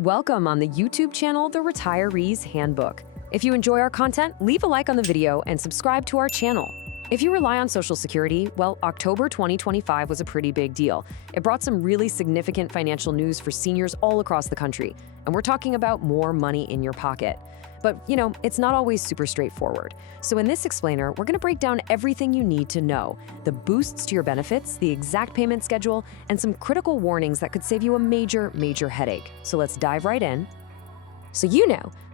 Welcome on the YouTube channel, The Retiree's Handbook. If you enjoy our content, leave a like on the video and subscribe to our channel. If you rely on Social Security, well, October 2025 was a pretty big deal. It brought some really significant financial news for seniors all across the country, and we're talking about more money in your pocket. But, it's not always super straightforward. So in this explainer, we're going to break down everything you need to know, the boosts to your benefits, the exact payment schedule, and some critical warnings that could save you a major headache. So let's dive right in. So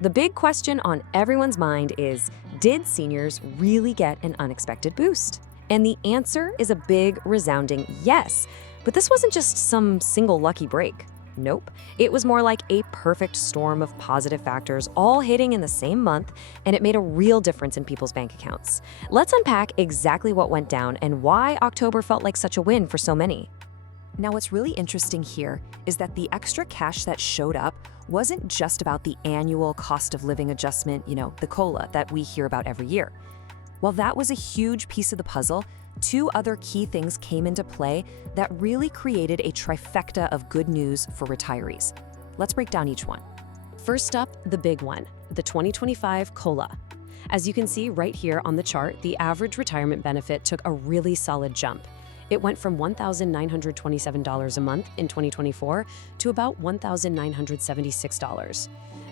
the big question on everyone's mind is, did seniors really get an unexpected boost? And the answer is a big, resounding yes. But this wasn't just some single lucky break. Nope. It was more like a perfect storm of positive factors all hitting in the same month, and it made a real difference in people's bank accounts. Let's unpack exactly what went down and why October felt like such a win for so many. Now, what's really interesting here is that the extra cash that showed up wasn't just about the annual cost of living adjustment, the COLA that we hear about every year. While that was a huge piece of the puzzle, two other key things came into play that really created a trifecta of good news for retirees. Let's break down each one. First up, the big one, the 2025 COLA. As you can see right here on the chart, the average retirement benefit took a really solid jump. It went from $1,927 a month in 2024 to about $1,976.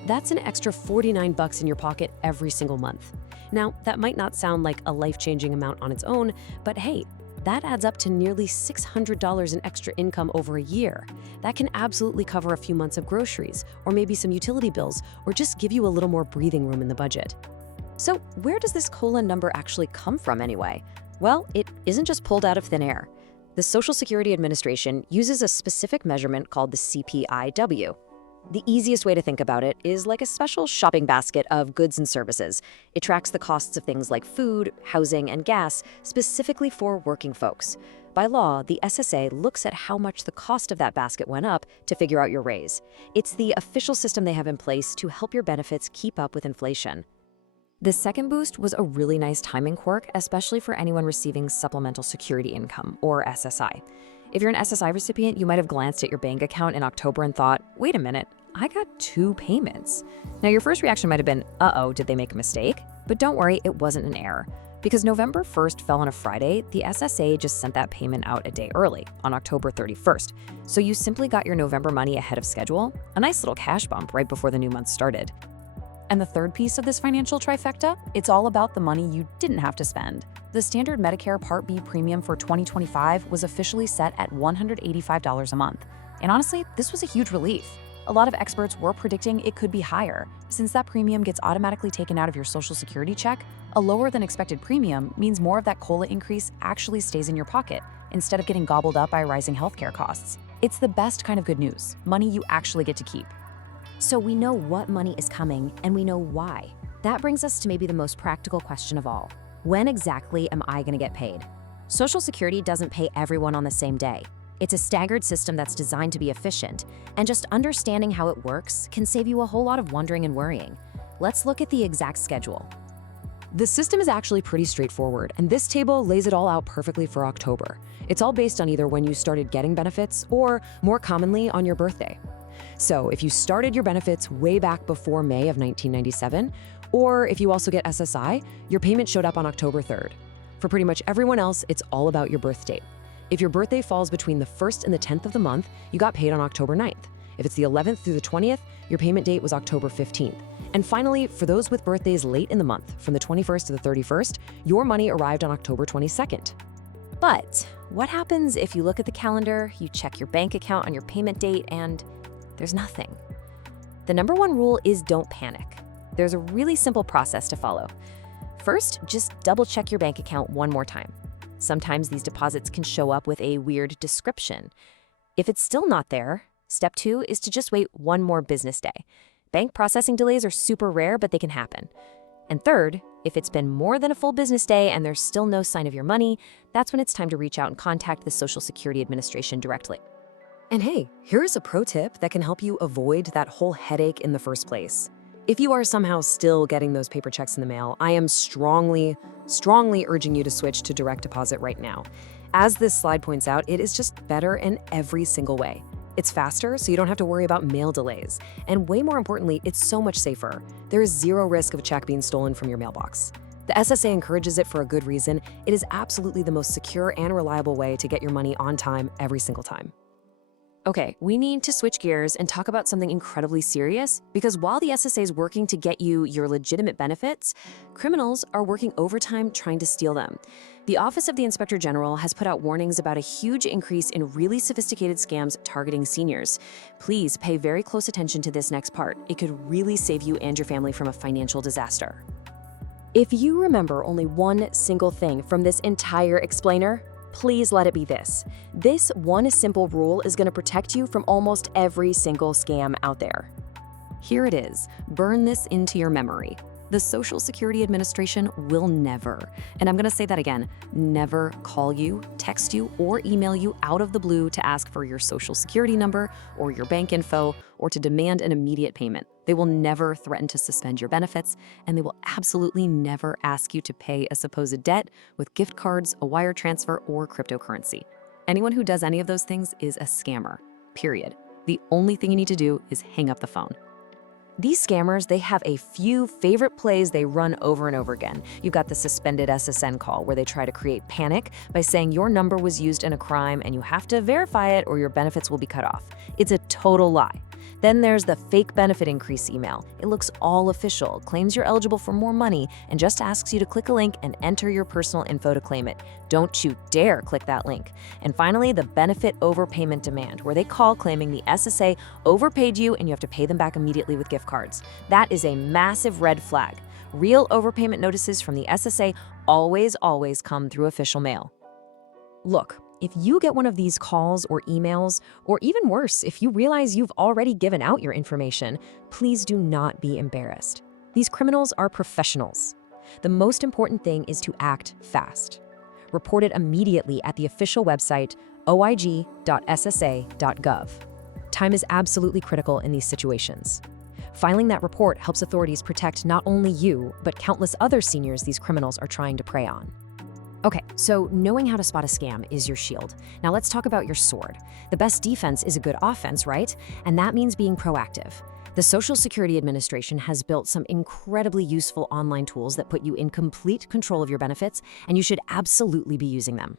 That's an extra $49 in your pocket every single month. Now, that might not sound like a life-changing amount on its own, but hey, that adds up to nearly $600 in extra income over a year. That can absolutely cover a few months of groceries, or maybe some utility bills, or just give you a little more breathing room in the budget. So where does this COLA number actually come from anyway? Well, it isn't just pulled out of thin air. The Social Security Administration uses a specific measurement called the CPIW. The easiest way to think about it is like a special shopping basket of goods and services. It tracks the costs of things like food, housing, and gas, specifically for working folks. By law, the SSA looks at how much the cost of that basket went up to figure out your raise. It's the official system they have in place to help your benefits keep up with inflation. The second boost was a really nice timing quirk, especially for anyone receiving Supplemental Security Income, or SSI. If you're an SSI recipient, you might have glanced at your bank account in October and thought, wait a minute, I got 2 payments. Now, your first reaction might have been, uh-oh, did they make a mistake? But don't worry, it wasn't an error. Because November 1st fell on a Friday, the SSA just sent that payment out a day early, on October 31st. So you simply got your November money ahead of schedule, a nice little cash bump right before the new month started. And the third piece of this financial trifecta, it's all about the money you didn't have to spend. The standard Medicare Part B premium for 2025 was officially set at $185 a month. And honestly, this was a huge relief. A lot of experts were predicting it could be higher. Since that premium gets automatically taken out of your Social Security check, a lower than expected premium means more of that COLA increase actually stays in your pocket, instead of getting gobbled up by rising healthcare costs. It's the best kind of good news, money you actually get to keep. So we know what money is coming, and we know why. That brings us to maybe the most practical question of all. When exactly am I going to get paid? Social Security doesn't pay everyone on the same day. It's a staggered system that's designed to be efficient, and just understanding how it works can save you a whole lot of wondering and worrying. Let's look at the exact schedule. The system is actually pretty straightforward, and this table lays it all out perfectly for October. It's all based on either when you started getting benefits or, more commonly, on your birthday. So if you started your benefits way back before May of 1997, or if you also get SSI, your payment showed up on October 3rd. For pretty much everyone else, it's all about your birth date. If your birthday falls between the 1st and the 10th of the month, you got paid on October 9th. If it's the 11th through the 20th, your payment date was October 15th. And finally, for those with birthdays late in the month, from the 21st to the 31st, your money arrived on October 22nd. But what happens if you look at the calendar, you check your bank account on your payment date, and there's nothing? The number one rule is don't panic. There's a really simple process to follow. First, just double check your bank account one more time. Sometimes these deposits can show up with a weird description. If it's still not there, step 2 is to just wait one more business day. Bank processing delays are super rare, but they can happen. And third, if it's been more than a full business day and there's still no sign of your money, that's when it's time to reach out and contact the Social Security Administration directly. And hey, here's a pro tip that can help you avoid that whole headache in the first place. If you are somehow still getting those paper checks in the mail, I am strongly urging you to switch to direct deposit right now. As this slide points out, it is just better in every single way. It's faster, so you don't have to worry about mail delays. And way more importantly, it's so much safer. There is zero risk of a check being stolen from your mailbox. The SSA encourages it for a good reason. It is absolutely the most secure and reliable way to get your money on time every single time. Okay, we need to switch gears and talk about something incredibly serious, because while the SSA is working to get you your legitimate benefits, criminals are working overtime trying to steal them. The Office of the Inspector General has put out warnings about a huge increase in really sophisticated scams targeting seniors. Please pay very close attention to this next part. It could really save you and your family from a financial disaster. If you remember only one single thing from this entire explainer, please let it be this. This one simple rule is going to protect you from almost every single scam out there. Here it is. Burn this into your memory. The Social Security Administration will never, and I'm going to say that again, never call you, text you, or email you out of the blue to ask for your Social Security number or your bank info or to demand an immediate payment. They will never threaten to suspend your benefits, and they will absolutely never ask you to pay a supposed debt with gift cards, a wire transfer, or cryptocurrency. Anyone who does any of those things is a scammer, period. The only thing you need to do is hang up the phone. These scammers, they have a few favorite plays they run over and over again. You've got the suspended SSN call, where they try to create panic by saying your number was used in a crime and you have to verify it or your benefits will be cut off. It's a total lie. Then there's the fake benefit increase email. It looks all official, claims you're eligible for more money, and just asks you to click a link and enter your personal info to claim it. Don't you dare click that link. And finally, the benefit overpayment demand, where they call claiming the SSA overpaid you and you have to pay them back immediately with gift cards. That is a massive red flag. Real overpayment notices from the SSA always come through official mail. Look, if you get one of these calls or emails, or even worse, if you realize you've already given out your information, please do not be embarrassed. These criminals are professionals. The most important thing is to act fast. Report it immediately at the official website, oig.ssa.gov. Time is absolutely critical in these situations. Filing that report helps authorities protect not only you, but countless other seniors these criminals are trying to prey on. Okay, so knowing how to spot a scam is your shield. Now let's talk about your sword. The best defense is a good offense, right? And that means being proactive. The Social Security Administration has built some incredibly useful online tools that put you in complete control of your benefits, and you should absolutely be using them.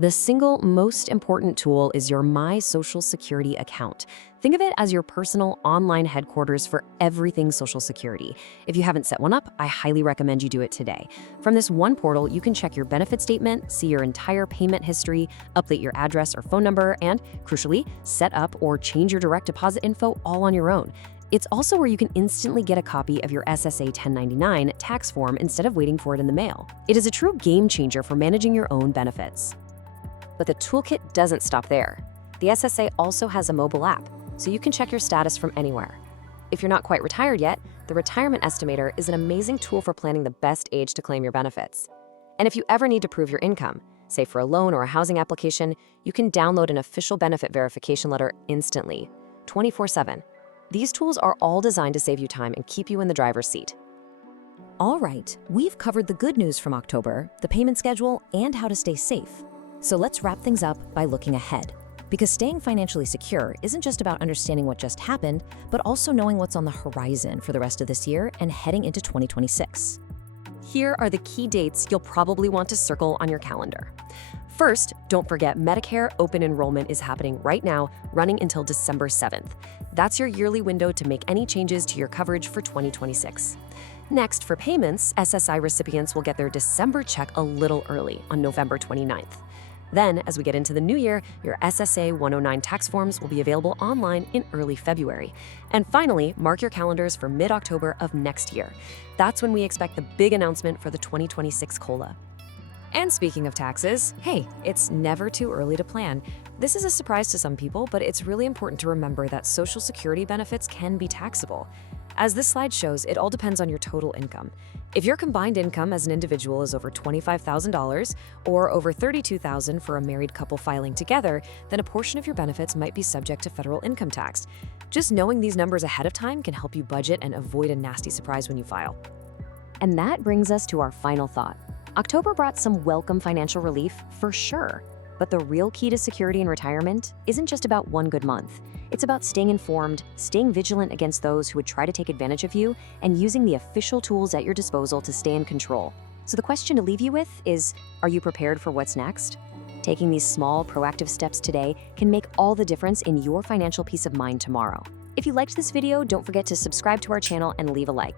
The single most important tool is your My Social Security account. Think of it as your personal online headquarters for everything Social Security. If you haven't set one up, I highly recommend you do it today. From this one portal, you can check your benefit statement, see your entire payment history, update your address or phone number, and, crucially, set up or change your direct deposit info all on your own. It's also where you can instantly get a copy of your SSA 1099 tax form instead of waiting for it in the mail. It is a true game changer for managing your own benefits. But the toolkit doesn't stop there. The SSA also has a mobile app, so you can check your status from anywhere. If you're not quite retired yet, the Retirement Estimator is an amazing tool for planning the best age to claim your benefits. And if you ever need to prove your income, say for a loan or a housing application, you can download an official benefit verification letter instantly, 24/7. These tools are all designed to save you time and keep you in the driver's seat. All right, we've covered the good news from October, the payment schedule, and how to stay safe. So let's wrap things up by looking ahead. Because staying financially secure isn't just about understanding what just happened, but also knowing what's on the horizon for the rest of this year and heading into 2026. Here are the key dates you'll probably want to circle on your calendar. First, don't forget Medicare open enrollment is happening right now, running until December 7th. That's your yearly window to make any changes to your coverage for 2026. Next, for payments, SSI recipients will get their December check a little early on November 29th. Then, as we get into the new year, your SSA 109 tax forms will be available online in early February. And finally, mark your calendars for mid-October of next year. That's when we expect the big announcement for the 2026 COLA. And speaking of taxes, hey, it's never too early to plan. This is a surprise to some people, but it's really important to remember that Social Security benefits can be taxable. As this slide shows, it all depends on your total income. If your combined income as an individual is over $25,000 or over $32,000 for a married couple filing together, then a portion of your benefits might be subject to federal income tax. Just knowing these numbers ahead of time can help you budget and avoid a nasty surprise when you file. And that brings us to our final thought. October brought some welcome financial relief for sure. But the real key to security in retirement isn't just about one good month. It's about staying informed, staying vigilant against those who would try to take advantage of you, and using the official tools at your disposal to stay in control. So the question to leave you with is, are you prepared for what's next? Taking these small, proactive steps today can make all the difference in your financial peace of mind tomorrow. If you liked this video, don't forget to subscribe to our channel and leave a like.